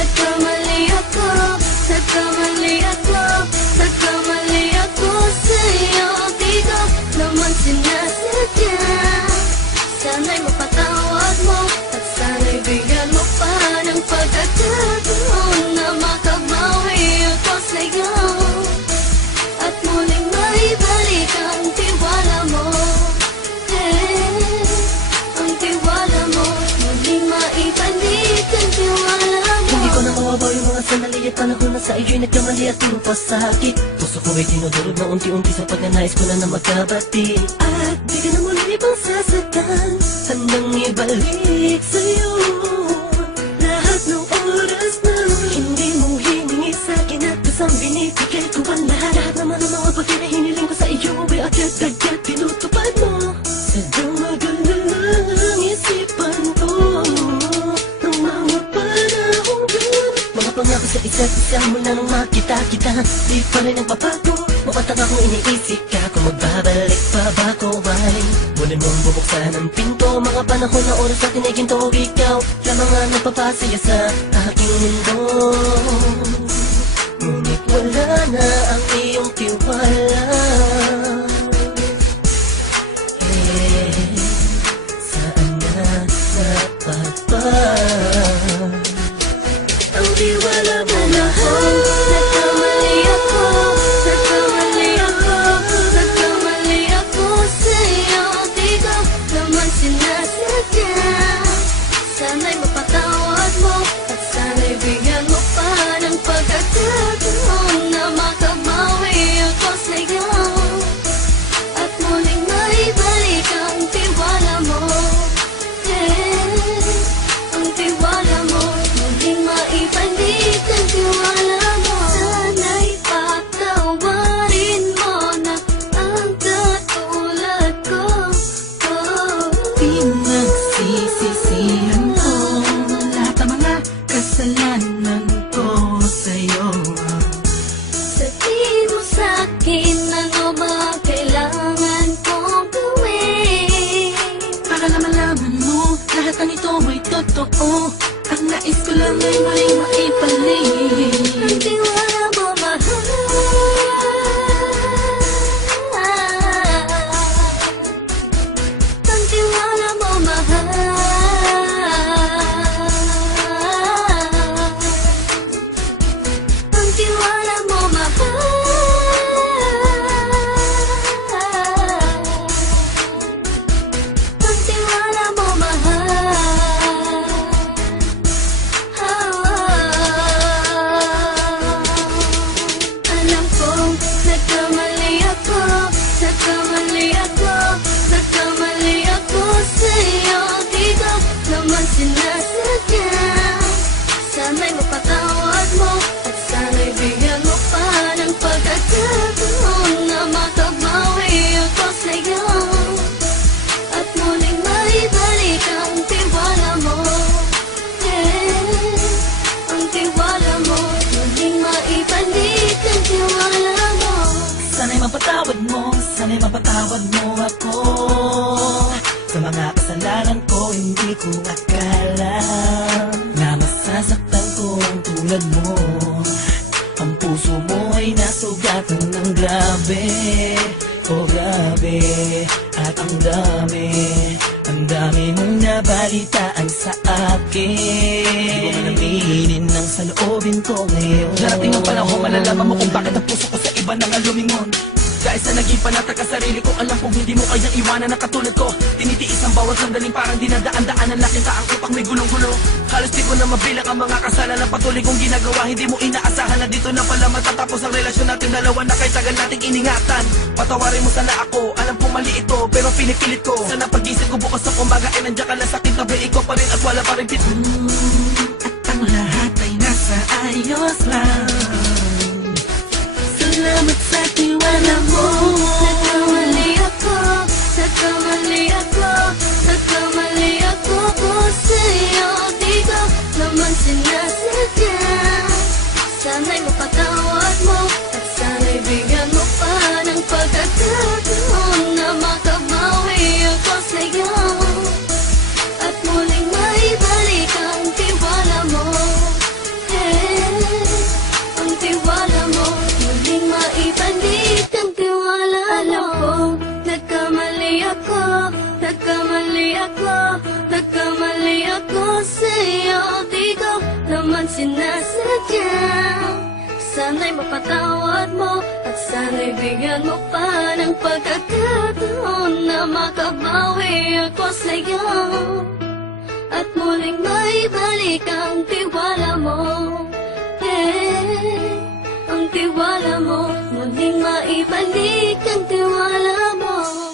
nagkamali ako, nagkamali ako, nagkamali ako sa'yo. Di ko naman sinasadya. Sana'y mapatawad mo at sana'y bigyan mo pa ng pagkakataon na makabawi ako sa'yo at muling maibalik ang tiwala mo. Ang tiwala mo, muling maibalik ang tiwala mo. Hindi ko na mawabaw yung mga sandali at panahon na sa iyo'y nagkamali at pinapasakit. Puso ko ay dinudurog na unti-unti sa pagnanais ko na makabati. At di ka na muli pang sasaktan, handang ibalik sa'yo lahat ng oras na hindi mo hiningi sa'kin at kasang binibigay ko ang lahat. Naman ang mga bagay na hiniling ko sa iyo ay agad-agad tinutupad mo. Sadyang maganda ang isipan ko ng mga panahong yun. Mga pangako sa isa't isa mula nung makita kita, di pa rin nagbabago. Mapataka kung iniisip ka kung magbabalik pa ba ko ay muli mong bubuksan ang pinto. Mga panahon na oras natin ay ginto. Ikaw lamang ang nagpapasaya sa aking mundo. Ngunit wala na ang iyong tiwala. Saan na napapa ang tiwala mo mahal? Nagkamali ako, nagkamali ako, nagkamali ako sa'yo. Di ko naman sinasadya. Sana'y mapatawad mo at sana'y bigyan mo pa ng pagkakataon na makabawi ako sa'yo at muling maibalik ang tiwala mo. Ang tiwala mo, muling maibalik ang tiwala mo. Sana'y patawarin mo na ang katulad ko. Pinagsisisihan ko lahat ng mga kasalanan ko sa'yo. Sabihin mo sa'kin ano ba kailangan kong gawin Para na malaman mo lahat ng ito ay totoo. Ang nais ko lang ay muling maibalik ang tiwala mo, mahal. Ang tiwala mo, mahal. Ang tiwala mo, mahal. Ang tiwala mo, mahal. Alam kong nagkamali ako, nagkamali ako, nagkamali ako sa'yo. Di ko naman sinasadya. Sana'y mapatawad mo at sana'y bigyan mo pa ng pagkakataon na makabawi ako sa'yo at muling maibalik ang tiwala mo. Ang tiwala mo, muling maibalik ang tiwala mo. Sana'y mapatawad mo, sana'y mapatawad mo ako sa mga kasalanan ko. Hindi ko akala na masasaktan ko ang tulad mo. Ang puso mo ay nasugatan ng grabe, oh grabe. At ang dami mong nabalitaan sa akin. Di ko man aminin ang saloobin ko ngayon. Darating ang panahon, malalaman mo kung bakit ang puso ko sa iba nang alumingon. Dahil sa naging panatag ka sarili ko, alam kong hindi mo kayang iwanan na katulad ko. Tinitiis ang bawat sandaling parang dinadaan-daan ang laking taang upang may gulong-gulo. Halos di ko na mabilang ang mga kasalanan patuloy kong ginagawa. Hindi mo inaasahan na dito na pala matatapos ang relasyon natin dalawa na kahit tagal nating iningatan. Patawarin mo sana ako, alam kong mali ito pero pinipilit ko. Sana pag-isip ko bukas sa umaga ay nandiyan ka lang sa aking tabi. Ikaw pa rin at wala pa rin at ang lahat ay nasa ayos lang. Salamat sa tiwala mo. Nagkamali ako, nagkamali ako, nagkamali ako sa'yo. Di ko naman sinasadya. Sana'y mapatawad mo at sana'y bigyan mo pa ng pagkakataon na makabawi ako sa'yo at muling maibalik ang tiwala mo. ako, nagkamali ako, nagkamali ako sa'yo. Di ko naman sinasadya. Sana'y mapatawad mo at sana'y bigyan mo pa ng pagkakataon na makabawi ako sa'yo at muling maibalik ang tiwala mo. Ang tiwala mo, muling maibalik ang tiwala mo.